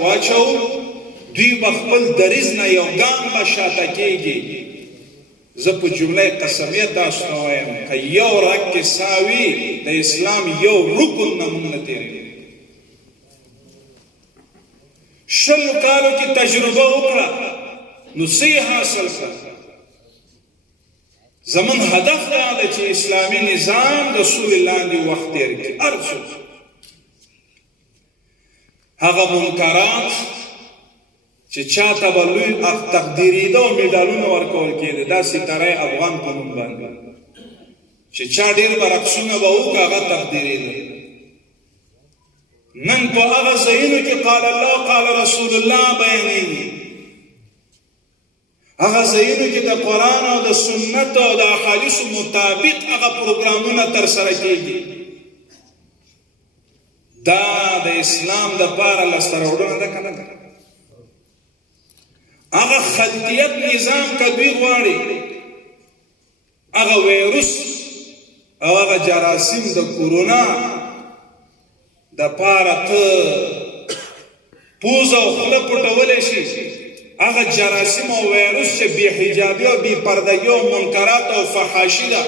واچو دوی به خپل دریځ نه یو ګام به شاته کېږي. زه په جمله قسمیه تاسو ته وایم که یو رګ کې ساه وي د اسلام یو رکن نه موږ نه تېروي. شلو کالو کې تجربه وکړه نو څه یې حاصل کړه؟ زمون هدف دا ده چې اسلامي نظام د سولې لاندې وخت تېر کړي. هر څوک هغه منکرات چې چاته به لوی تقدیریده او میډالونه ورکول کېده دا ستاره افغان په نوم باندې چې چا ډېر به رقصونه به وکړه هغه تقدیریده. نن په هغه ځایونو کې قال الله قال رسول الله بیانېږي، هغه ځایونو کې د قرآن او د سنت او د احادیثو مطابق هغه پروګرامونه ترسره کېږي. دا د اسلام دپاره لاسته راوړنه ده که نه ده؟ هغه خلطیت نظام که دوی غواړي هغه ویروس او هغه جراثیم د کورونا دپاره ته پوزه او خوله پټولی شي. هغه جراثیم او ویروس چې بې حجابي او بې پردګي او منکرات او فحاشي ده،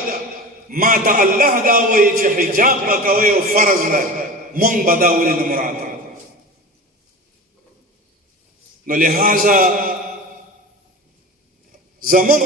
ما ته الله دا وایي چې حجاب به کوئ او فرض ده، مونږ به دا ولې نه مراعات. نو لہذا زمون